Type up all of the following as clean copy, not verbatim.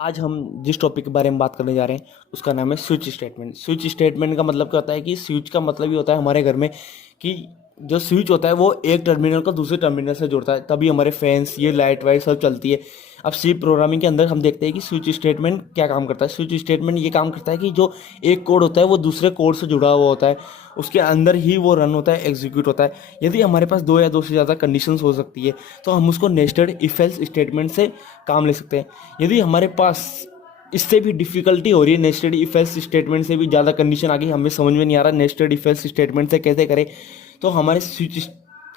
आज हम जिस टॉपिक के बारे में बात करने जा रहे हैं उसका नाम है स्विच स्टेटमेंट। स्विच स्टेटमेंट का मतलब क्या होता है कि स्विच का मतलब ही होता है हमारे घर में कि जो स्विच होता है वो एक टर्मिनल को दूसरे टर्मिनल से जोड़ता है, तभी हमारे फैंस ये लाइट वाइट सब चलती है। अब सी प्रोग्रामिंग के अंदर हम देखते हैं कि स्विच स्टेटमेंट क्या काम करता है। स्विच स्टेटमेंट ये काम करता है कि जो एक कोड होता है वो दूसरे कोड से जुड़ा हुआ होता है, उसके अंदर ही वो रन होता है, एग्जीक्यूट होता है। यदि हमारे पास दो या दो से ज़्यादा कंडीशंस हो सकती है तो हम उसको नेस्टेड इफ एल्स स्टेटमेंट से काम ले सकते हैं। यदि हमारे पास इससे भी डिफिकल्टी हो रही है, नेस्टेड इफ एल्स स्टेटमेंट से भी ज़्यादा कंडीशन आ गई, हमें समझ में नहीं आ रहा नेस्टेड इफ एल्स स्टेटमेंट से कैसे करें, तो हमारे स्विच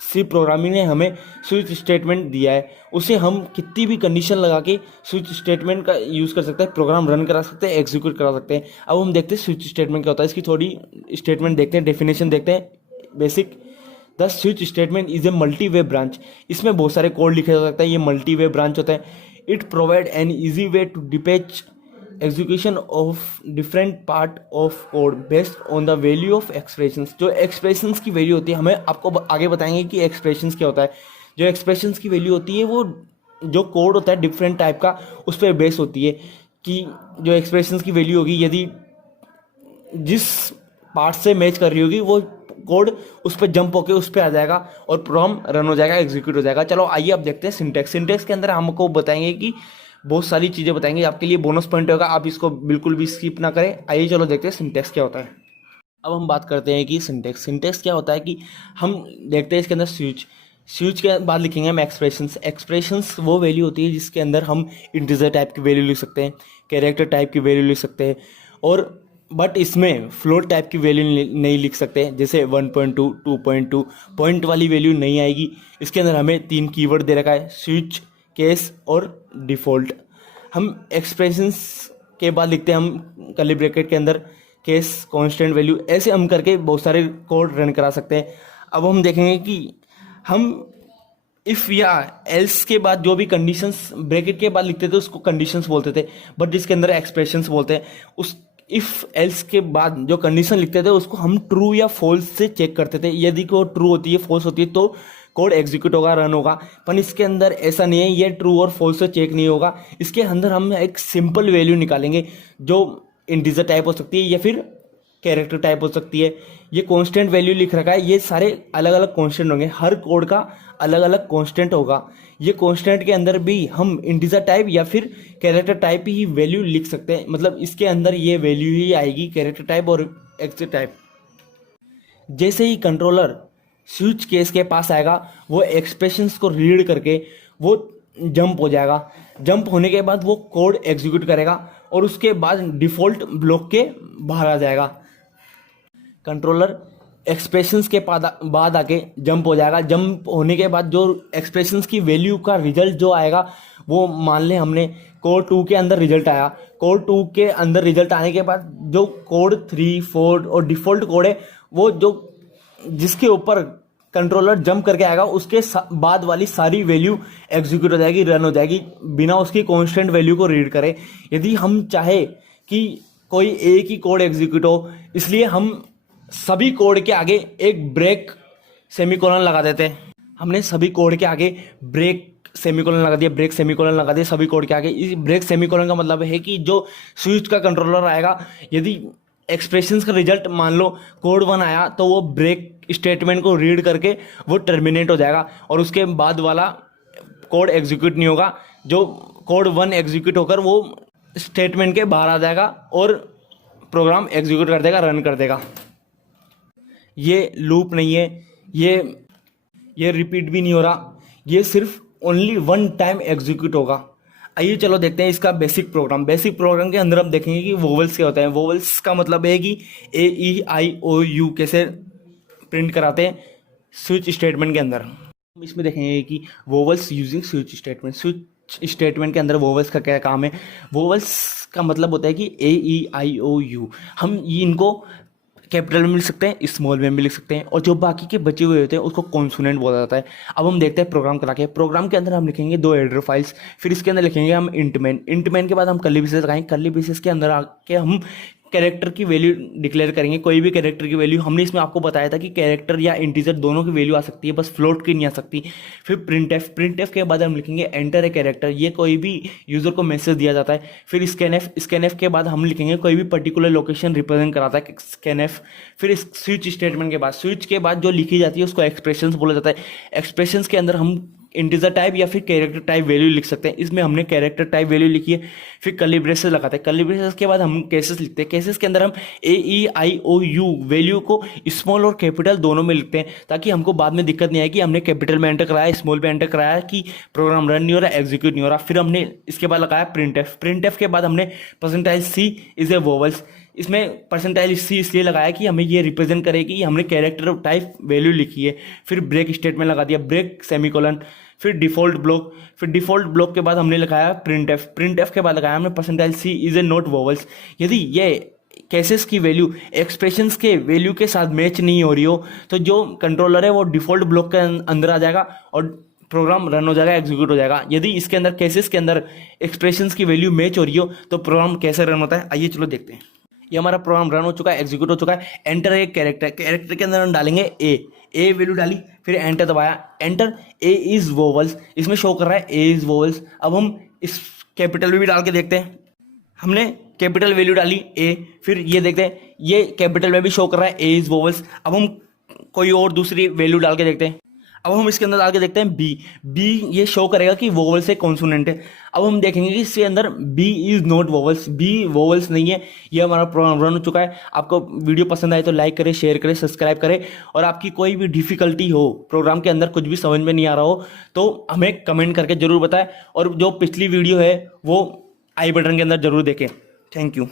सी प्रोग्रामिंग ने हमें स्विच स्टेटमेंट दिया है, उसे हम कितनी भी कंडीशन लगा के स्विच स्टेटमेंट का यूज़ कर सकते हैं, प्रोग्राम रन करा सकते हैं, एग्जीक्यूट करा सकते हैं। अब हम देखते हैं स्विच स्टेटमेंट क्या होता है, इसकी थोड़ी स्टेटमेंट देखते हैं, डेफिनेशन देखते हैं basic. The switch statement is a multi way branch. इसमें बहुत सारे कोड लिखे जा सकते हैं, ये मल्टी वे ब्रांच होता है। It provide an easy way to dispatch execution of different part of code based on the value of expressions. जो एक्सप्रेशंस की वैल्यू होती है, हमें आपको आगे बताएंगे कि एक्सप्रेशंस क्या होता है। जो एक्सप्रेशंस की वैल्यू होती है वो जो कोड होता है डिफरेंट टाइप का उस पर बेस होती है कि जो एक्सप्रेशंस की वैल्यू होगी यदि जिस पार्ट से मैच कर रही होगी वो कोड उस पर जंप होके उस पर आ जाएगा और प्रोग्राम रन हो जाएगा, एग्जीक्यूट हो जाएगा। चलो आइए अब देखते हैं सिंटेक्स। सिंटेक्स के अंदर हमको बताएंगे कि बहुत सारी चीज़ें बताएंगे, आपके लिए बोनस पॉइंट होगा, आप इसको बिल्कुल भी स्किप ना करें। आइए चलो देखते हैं सिंटेक्स क्या होता है। अब हम बात करते हैं कि सिंटेक्स। सिंटेक्स क्या होता है कि हम देखते हैं इसके अंदर स्विच, स्विच के बाद लिखेंगे हम एक्सप्रेशंस। एक्सप्रेशंस वो वैल्यू होती है जिसके अंदर हम इंटीजर टाइप की वैल्यू लिख सकते हैं, कैरेक्टर टाइप की वैल्यू लिख सकते हैं, और बट इसमें फ्लोट टाइप की वैल्यू नहीं लिख सकते, जैसे 1.2, 2.2 पॉइंट वाली वैल्यू नहीं आएगी। इसके अंदर हमें 3 कीवर्ड दे रखा है, स्विच, केस और डिफ़ॉल्ट। हम एक्सप्रेशंस के बाद लिखते हैं हम कर्ली ब्रैकेट के अंदर केस, कांस्टेंट वैल्यू, ऐसे हम करके बहुत सारे कोड रन करा सकते हैं। अब हम देखेंगे कि हम इफ़ या एल्स के बाद जो भी कंडीशंस ब्रैकेट के बाद लिखते थे उसको कंडीशंस बोलते थे, बट जिसके अंदर एक्सप्रेशंस बोलते हैं, उस इफ़ एल्स के बाद जो कंडीशन लिखते थे उसको हम ट्रू या फॉल्स से चेक करते थे। यदि वो ट्रू होती है, फॉल्स होती है तो कोड एग्जीक्यूट होगा, रन होगा। पर इसके अंदर ऐसा नहीं है, ये ट्रू और फॉल्स से चेक नहीं होगा। इसके अंदर हम एक सिंपल वैल्यू निकालेंगे जो इंटीजर टाइप हो सकती है या फिर कैरेक्टर टाइप हो सकती है। ये कांस्टेंट वैल्यू लिख रखा है, ये सारे अलग अलग कांस्टेंट होंगे, हर कोड का अलग अलग कांस्टेंट होगा। ये कांस्टेंट के अंदर भी हम इंटीजर टाइप या फिर कैरेक्टर टाइप ही वैल्यू लिख सकते हैं, मतलब इसके अंदर ये वैल्यू ही आएगी, कैरेक्टर टाइप और एक्स टाइप। जैसे ही कंट्रोलर स्विच केस के पास आएगा वो एक्सप्रेशंस को रीड करके वो जंप हो जाएगा। जंप होने के बाद वो कोड एग्जीक्यूट करेगा और उसके बाद डिफ़ॉल्ट ब्लॉक के बाहर आ जाएगा। कंट्रोलर एक्सप्रेशंस के बाद आके जंप हो जाएगा। जंप होने के बाद जो एक्सप्रेशंस की वैल्यू का रिजल्ट जो आएगा वो मान लें हमने कोड 2 के अंदर रिजल्ट आया, कोड 2 के अंदर रिजल्ट आने के बाद जो कोड 3, 4 और डिफ़ॉल्ट कोड है वो जो जिसके ऊपर कंट्रोलर जंप करके आएगा उसके बाद वाली सारी वैल्यू एग्जीक्यूट हो जाएगी, रन हो जाएगी बिना उसकी कांस्टेंट वैल्यू को रीड करे। यदि हम चाहे कि कोई एक ही कोड एग्जीक्यूट हो, इसलिए हम सभी कोड के आगे एक ब्रेक सेमीकोलन लगा देते हैं। हमने सभी कोड के आगे ब्रेक सेमीकोलन लगा दिया, ब्रेक सेमीकोलन लगा दिया सभी कोड के आगे। इस ब्रेक सेमीकोलन का मतलब है कि जो स्विच का कंट्रोलर आएगा, यदि एक्सप्रेशंस का रिजल्ट मान लो कोड 1 आया तो वो ब्रेक स्टेटमेंट को रीड करके वो टर्मिनेट हो जाएगा और उसके बाद वाला कोड एग्जीक्यूट नहीं होगा। जो कोड 1 एग्जीक्यूट होकर वो स्टेटमेंट के बाहर आ जाएगा और प्रोग्राम एग्जीक्यूट कर देगा, रन कर देगा। ये लूप नहीं है, ये रिपीट भी नहीं हो रहा, ये सिर्फ ओनली 1 टाइम एग्जीक्यूट होगा। आइए चलो देखते हैं इसका बेसिक प्रोग्राम। बेसिक प्रोग्राम के अंदर हम देखेंगे कि वोवेल्स क्या होते हैं। वोवेल्स का मतलब है कि ए, ई, आई, ओ, यू कैसे प्रिंट कराते हैं स्विच स्टेटमेंट के अंदर। हम इसमें देखेंगे कि vowels using switch statement. Switch statement के अंदर वोवेल्स का क्या काम है। वोवेल्स का मतलब होता है कि ए, ई, आई, ओ, यू, हम इनको कैपिटल में लिख सकते हैं, स्मॉल में भी लिख सकते हैं, और जो बाकी के बचे हुए होते हैं उसको कॉन्सोनेंट बोला जाता है। अब हम देखते हैं प्रोग्राम करा के। प्रोग्राम के अंदर हम लिखेंगे 2 एडर फाइल्स, फिर इसके अंदर लिखेंगे हम इंटमैन। इंटमैन के बाद हम कर्ली ब्रेसेस लगाएंगे। कर्ली ब्रेसेस के अंदर आके हम कैरेक्टर की वैल्यू डिक्लेयर करेंगे, कोई भी कैरेक्टर की वैल्यू। हमने इसमें आपको बताया था कि कैरेक्टर या इंटीजर दोनों की वैल्यू आ सकती है, बस फ्लोट की नहीं आ सकती। फिर प्रिंट एफ के बाद हम लिखेंगे एंटर ए कैरेक्टर, ये कोई भी यूजर को मैसेज दिया जाता है। फिर स्कैन एफ के बाद हम लिखेंगे कोई भी पर्टिकुलर लोकेशन रिप्रेजेंट कराता है स्कैन एफ। फिर स्विच स्टेटमेंट के बाद, स्विच के बाद जो लिखी जाती है उसको एक्सप्रेशंस बोला जाता है। एक्सप्रेशंस के अंदर हम इंटीजर टाइप या फिर कैरेक्टर टाइप वैल्यू लिख सकते हैं, इसमें हमने कैरेक्टर टाइप वैल्यू लिखी है। फिर कर्ली ब्रेसेस लगाते हैं, कर्ली ब्रेसेस के बाद हम केसेस लिखते हैं। केसेस के अंदर हम AEIOU वैल्यू को स्मॉल और कैपिटल दोनों में लिखते हैं, ताकि हमको बाद में दिक्कत नहीं आए कि हमने कैपिटल में एंटर कराया, स्मॉल में एंटर कराया, कि प्रोग्राम रन नहीं हो रहा, एग्जीक्यूट नहीं हो रहा। फिर हमने इसके बाद लगाया प्रिंट एफ के बाद हमने %C इज ए वोवल्स, इसमें %C इसलिए लगाया कि हमें ये रिप्रेजेंट करे कि हमने कैरेक्टर टाइप वैल्यू लिखी है। फिर ब्रेक स्टेटमेंट लगा दिया, ब्रेक सेमीकोलन। फिर डिफॉल्ट ब्लॉक के बाद हमने लगाया प्रिंट एफ के बाद लगाया हमने %C is a not vowels. यदि ये केसेस की वैल्यू एक्सप्रेशंस के वैल्यू के साथ मैच नहीं हो रही हो तो जो कंट्रोलर है वो डिफॉल्ट ब्लॉक के अंदर आ जाएगा और प्रोग्राम रन हो जाएगा, एग्जीक्यूट हो जाएगा। यदि इसके अंदर केसेस के अंदर एक्सप्रेशंस की वैल्यू मैच हो रही हो तो प्रोग्राम कैसे रन होता है, आइए चलो देखते हैं। ये हमारा प्रोग्राम रन हो चुका है, एग्जीक्यूट हो चुका है। एंटर एक कैरेक्टर के अंदर हम डालेंगे ए वैल्यू डाली, फिर एंटर दबाया, एंटर ए इज वोवल्स, इसमें शो कर रहा है ए इज वोवल्स। अब हम इस कैपिटल में भी डाल के देखते हैं, हमने कैपिटल वैल्यू डाली ए, फिर ये देखते हैं ये कैपिटल में भी शो कर रहा है ए इज वोवल्स। अब हम कोई और दूसरी वैल्यू डाल के देखते हैं, अब हम इसके अंदर डाल के देखते हैं बी ये शो करेगा कि वोवल से कॉन्सोनेंट है। अब हम देखेंगे कि इसके अंदर B is not vowels, B vowels नहीं है। ये हमारा प्रोग्राम रन हो चुका है। आपको वीडियो पसंद आए तो लाइक करें, शेयर करें, सब्सक्राइब करें, और आपकी कोई भी डिफिकल्टी हो, प्रोग्राम के अंदर कुछ भी समझ में नहीं आ रहा हो तो हमें कमेंट करके जरूर बताएं, और जो पिछली वीडियो है वो आई बटन के अंदर जरूर देखें। Thank you.